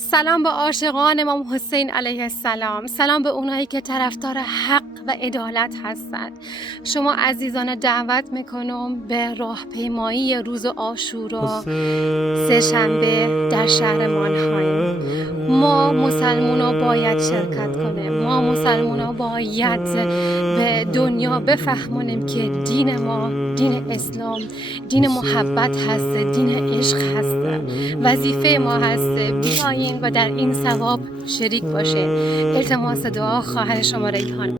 سلام به عاشقان امام حسین علیه السلام. سلام به اونایی که طرفدار حق و عدالت هستند. شما عزیزان دعوت میکنم به راهپیمایی روز عاشورا سه‌شنبه در شهر مانهایم. ما مسلمونا باید شرکت کنیم. ما مسلمونا باید به دنیا بفهمونیم که دین ما دین اسلام دین محبت هست، دین عشق هست. وظیفه ما هست بیاین و در این ثواب شریک باشین. التماس دعا خواهر شما ریحان.